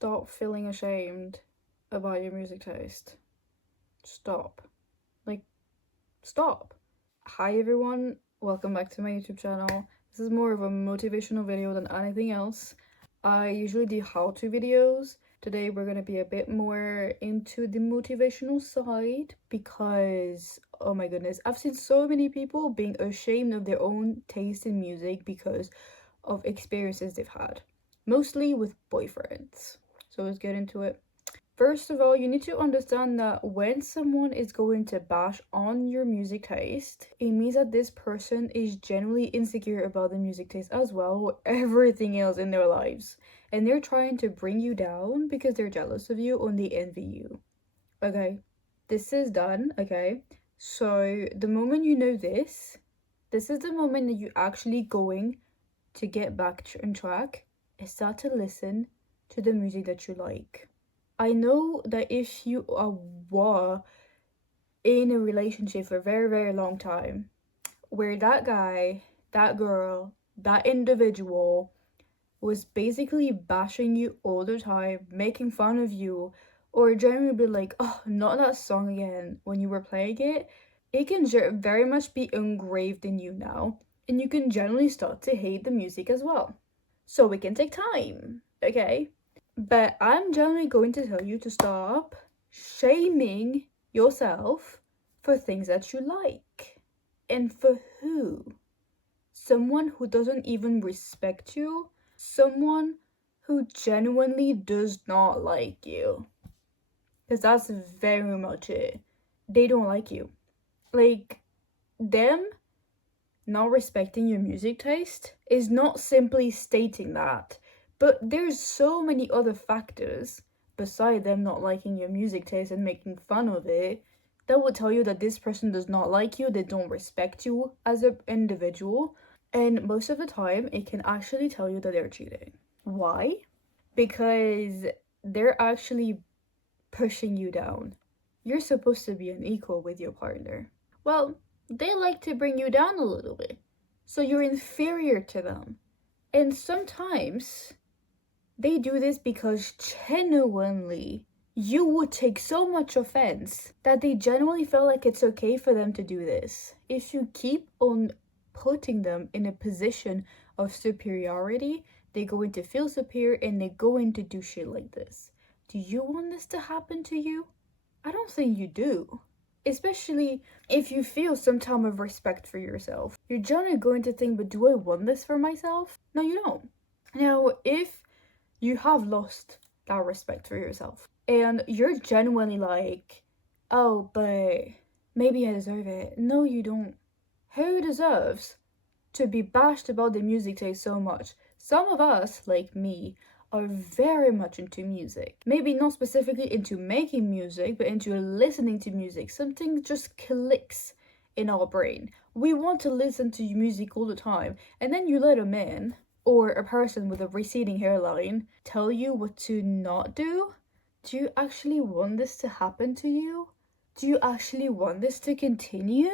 Stop feeling ashamed about your music taste. Stop. Like, stop. Hi everyone, welcome back to my YouTube channel. This is more of a motivational video than anything else. I usually do how-to videos. Today we're gonna be a bit more into the motivational side because, oh my goodness, I've seen so many people being ashamed of their own taste in music because of experiences they've had, mostly with boyfriends. So let's get into it. First of all, you need to understand that when someone is going to bash on your music taste, it means that this person is genuinely insecure about the music taste as well, or everything else in their lives. And they're trying to bring you down because they're jealous of you or they envy you. Okay, this is done, okay? So the moment you know this is the moment that you're actually going to get back on track and start to listen to the music that you like. I know that if you were in a relationship for a very, very long time, where that guy, that girl, that individual was basically bashing you all the time, making fun of you, or generally be like, oh, not that song again when you were playing it, it can very much be engraved in you now, and you can generally start to hate the music as well. So it can take time, okay? But I'm generally going to tell you to stop shaming yourself for things that you like. And for who? Someone who doesn't even respect you, someone who genuinely does not like you. Because that's very much it. They don't like you. Like, them not respecting your music taste is not simply stating that. But there's so many other factors beside them not liking your music taste and making fun of it that will tell you that this person does not like you, they don't respect you as an individual, and most of the time it can actually tell you that they're cheating. Why? Because they're actually pushing you down. You're supposed to be an equal with your partner. Well, they like to bring you down a little bit, so you're inferior to them. And sometimes they do this because genuinely you would take so much offense that they genuinely feel like it's okay for them to do this. If you keep on putting them in a position of superiority, they're going to feel superior and they're going to do shit like this. Do you want this to happen to you? I don't think you do. Especially if you feel some type of respect for yourself. You're generally going to think, but do I want this for myself? No, you don't. Now, if you have lost that respect for yourself and you're genuinely like, oh, but maybe I deserve it. No, you don't. Who deserves to be bashed about the music taste so much? Some of us, like me, are very much into music. Maybe not specifically into making music, but into listening to music. Something just clicks in our brain. We want to listen to music all the time, and then you let a man or a person with a receding hairline tell you what to not do? Do you actually want this to happen to you? Do you actually want this to continue?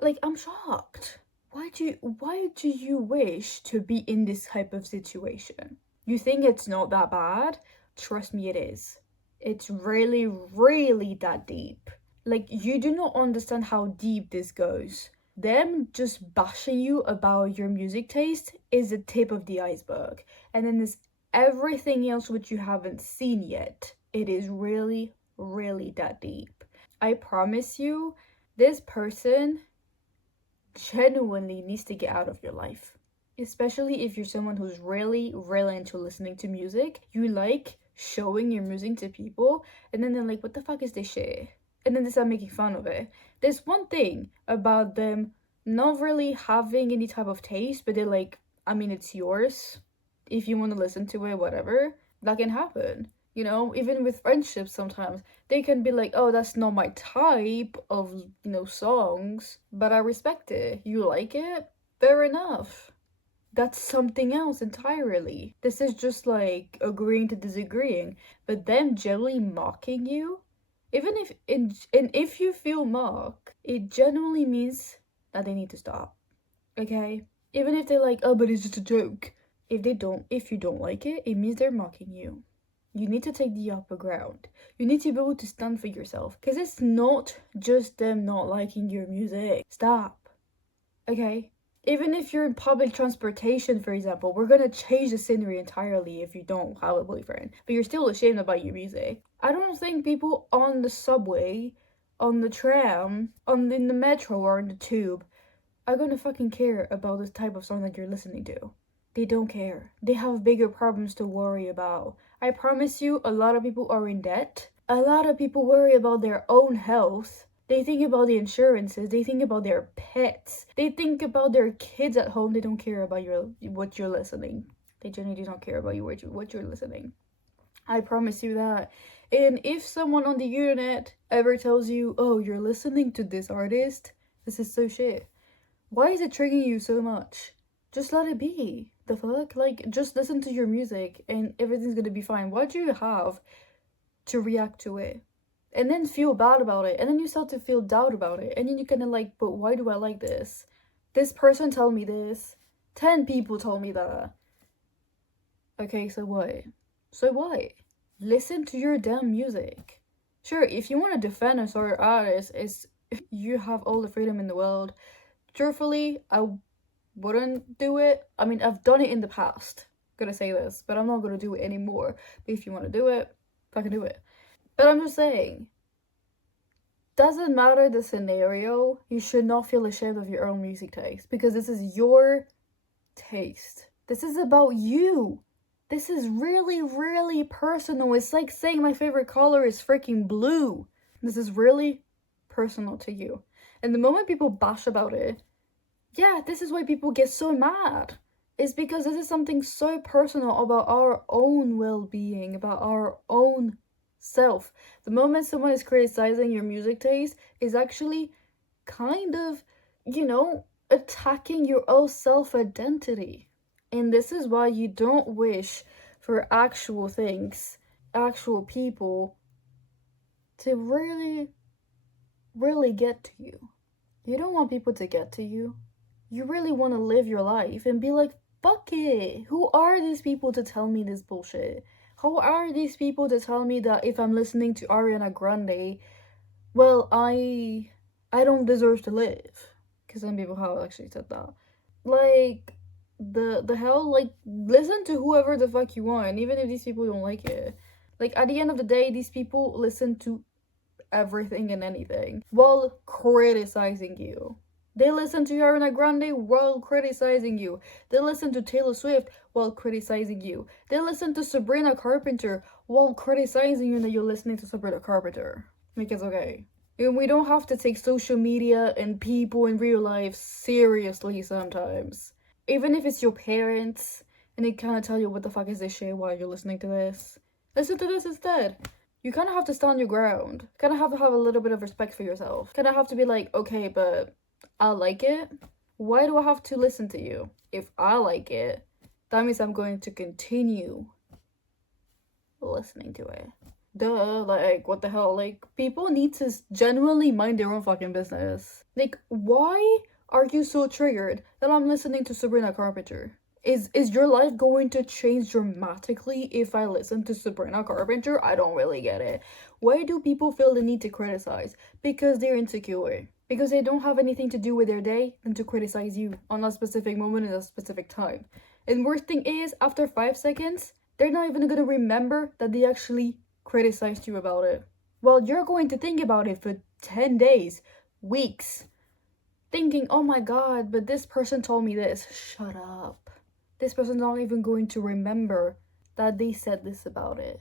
Like, I'm shocked. Why do you wish to be in this type of situation? You think it's not that bad? Trust me, it is. It's really, really that deep. Like, you do not understand how deep this goes. Them just bashing you about your music taste is the tip of the iceberg. And then there's everything else which you haven't seen yet. It is really, really that deep. I promise you, this person genuinely needs to get out of your life. Especially if you're someone who's really, really into listening to music. You like showing your music to people, and then they're like, what the fuck is this shit? And then they start making fun of it. There's one thing about them not really having any type of taste, but they're like, I mean, it's yours. If you want to listen to it, whatever, that can happen. You know, even with friendships sometimes, they can be like, oh, that's not my type of, songs, but I respect it. You like it? Fair enough. That's something else entirely. This is just like agreeing to disagreeing. But them generally mocking you, even if you feel mocked, it genuinely means that they need to stop. Okay? Even if they're like, oh, but it's just a joke. If you don't like it, it means they're mocking you. You need to take the upper ground. You need to be able to stand for yourself. Because it's not just them not liking your music. Stop. Okay? Even if you're in public transportation, for example, we're gonna change the scenery entirely if you don't have a boyfriend. But you're still ashamed about your music. I don't think people on the subway, on the tram, in the metro or in the tube are gonna fucking care about this type of song that you're listening to. They don't care. They have bigger problems to worry about. I promise you, a lot of people are in debt. A lot of people worry about their own health. They think about the insurances. They think about their pets. They think about their kids at home. They don't care about what you're listening. They genuinely don't care about what you're listening. I promise you that. And if someone on the internet ever tells you, oh, you're listening to this artist, this is so shit. Why is it triggering you so much? Just let it be. The fuck? Like, just listen to your music and everything's gonna be fine. Why do you have to react to it? And then feel bad about it. And then you start to feel doubt about it. And then you kind of like, but why do I like this? This person told me this. 10 people told me that. Okay, so what? So what? Listen to your damn music. Sure, if you want to defend a certain artist, you have all the freedom in the world. Truthfully, I wouldn't do it. I mean, I've done it in the past. Gonna say this, but I'm not gonna do it anymore. But if you want to do it, fucking do it. But I'm just saying, doesn't matter the scenario, you should not feel ashamed of your own music taste because this is your taste. This is about you. This is really, really personal. It's like saying my favorite color is freaking blue. This is really personal to you. And the moment people bash about it, yeah, this is why people get so mad. It's because this is something so personal about our own well-being, about our own self. The moment someone is criticizing your music taste is actually kind of, attacking your own self-identity. And this is why you don't wish for actual things, actual people to really, really get to you. You don't want people to get to you. You really want to live your life and be like, fuck it. Who are these people to tell me this bullshit? Who are these people to tell me that if I'm listening to Ariana Grande, well, I don't deserve to live? Because some people have actually said that. Like, the hell? Like, listen to whoever the fuck you want, even if these people don't like it. Like, at the end of the day, these people listen to everything and anything while criticizing you. They listen to Ariana Grande while criticizing you. They listen to Taylor Swift while criticizing you. They listen to Sabrina Carpenter while criticizing you that you're listening to Sabrina Carpenter. Like, it's okay. And we don't have to take social media and people in real life seriously sometimes. Even if it's your parents and they kind of tell you what the fuck is this shit while you're listening to this. Listen to this instead. You kind of have to stand your ground. Kind of have to have a little bit of respect for yourself. Kind of have to be like, okay, but I like it. Why do I have to listen to you? If I like it, that means I'm going to continue listening to it. Duh, like, what the hell? Like, people need to genuinely mind their own fucking business. Like, why are you so triggered that I'm listening to Sabrina Carpenter? Is your life going to change dramatically if I listen to Sabrina Carpenter? I don't really get it. Why do people feel the need to criticize? Because they're insecure. Because they don't have anything to do with their day than to criticize you on a specific moment at a specific time. And worst thing is, after 5 seconds, they're not even gonna remember that they actually criticized you about it. Well, you're going to think about it for 10 days, weeks, thinking, oh my god, but this person told me this. Shut up. This person's not even going to remember that they said this about it.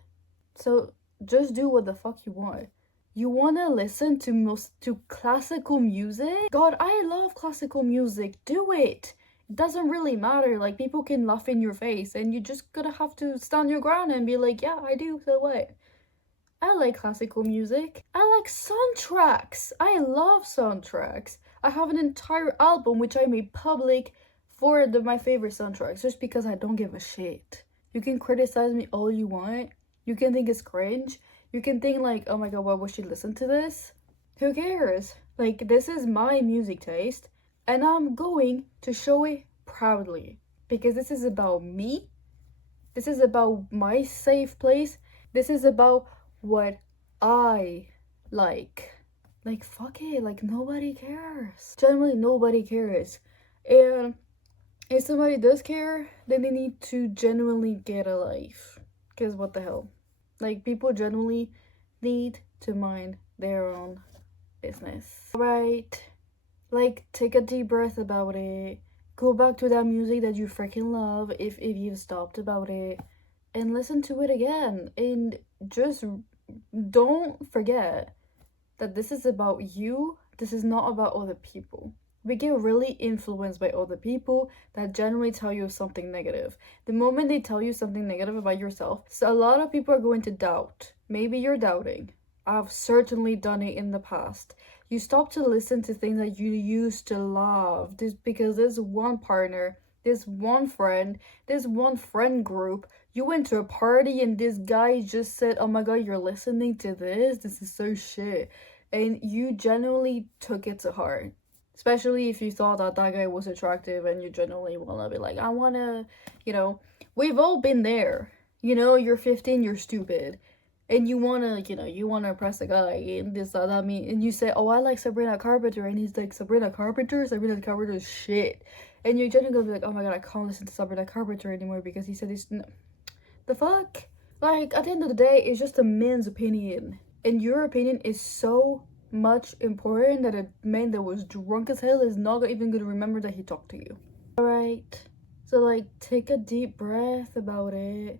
So just do what the fuck you want. You wanna listen to classical music? God, I love classical music. Do it. It doesn't really matter. Like, people can laugh in your face and you just gotta have to stand your ground and be like, yeah, I do, so what? I like classical music. I like soundtracks. I love soundtracks. I have an entire album which I made public for my favorite soundtracks just because I don't give a shit. You can criticize me all you want. You can think it's cringe. You can think like, oh my god, why would she listen to this? Who cares? Like, this is my music taste and I'm going to show it proudly because this is about me. This is about my safe place This is about what I like. Like, fuck it, like, nobody cares. Generally, nobody cares. And if somebody does care, then they need to genuinely get a life. Because what the hell? Like, people genuinely need to mind their own business. Right? Like, take a deep breath about it. Go back to that music that you freaking love if you've stopped about it. And listen to it again. And just don't forget that this is about you. This is not about other people. We get really influenced by other people that generally tell you something negative. The moment they tell you something negative about yourself, so a lot of people are going to doubt. Maybe you're doubting. I've certainly done it in the past. You stop to listen to things that you used to love just because there's one partner, this one friend, this one friend group. You went to a party and this guy just said, "Oh my god, you're listening to this? This is so shit." And you genuinely took it to heart. Especially if you thought that that guy was attractive and you genuinely want to be like, I want to, we've all been there. You're 15, you're stupid. And you want to, you want to impress a guy and this, that, I mean, and you say, oh, I like Sabrina Carpenter. And he's like, Sabrina Carpenter? Sabrina Carpenter's shit. And you're genuinely going to be like, oh my god, I can't listen to Sabrina Carpenter anymore because he said this. No. The fuck? Like, at the end of the day, it's just a man's opinion. And your opinion is so much important that a man that was drunk as hell is not even going to remember that he talked to you. Alright? So, like, take a deep breath about it.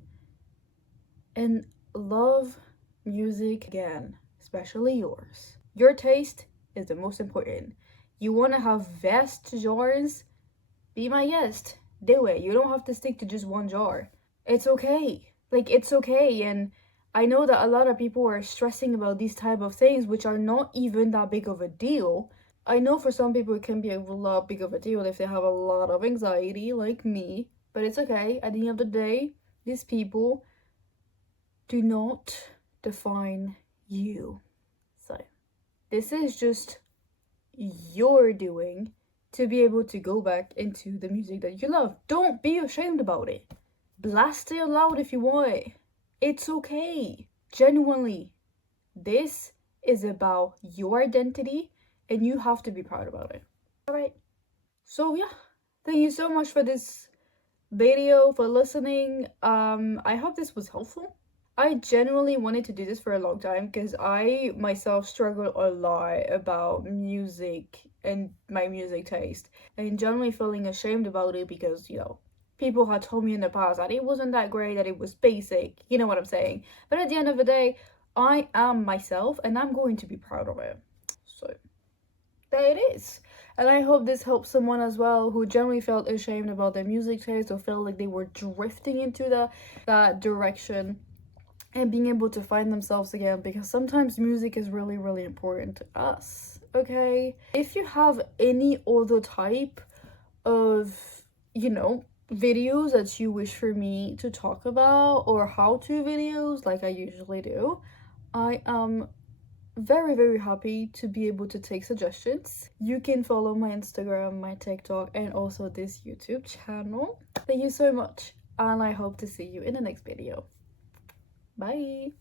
And love music again. Especially yours. Your taste is the most important. You want to have vast genres? Be my guest. Do it. You don't have to stick to just one jar. It's okay. Like, it's okay. And I know that a lot of people are stressing about these type of things, which are not even that big of a deal. I know for some people it can be a lot big of a deal if they have a lot of anxiety, like me. But it's okay. At the end of the day, these people do not define you. So, this is just your doing to be able to go back into the music that you love. Don't be ashamed about it. Blast it loud if you want. It's okay. Genuinely. This is about your identity and you have to be proud about it. Alright. So yeah. Thank you so much for this video, for listening. I hope this was helpful. I genuinely wanted to do this for a long time because I myself struggle a lot about music and my music taste. And generally feeling ashamed about it because, people had told me in the past that it wasn't that great, that it was basic, you know what I'm saying. But at the end of the day, I am myself and I'm going to be proud of it. So, there it is. And I hope this helps someone as well who generally felt ashamed about their music taste or felt like they were drifting into that direction and being able to find themselves again, because sometimes music is really, really important to us, okay? If you have any other type of, videos that you wish for me to talk about, or how-to videos like I usually do, I am very, very happy to be able to take suggestions. You can follow my Instagram, my TikTok, and also this YouTube channel. Thank you so much, and I hope to see you in the next video. Bye!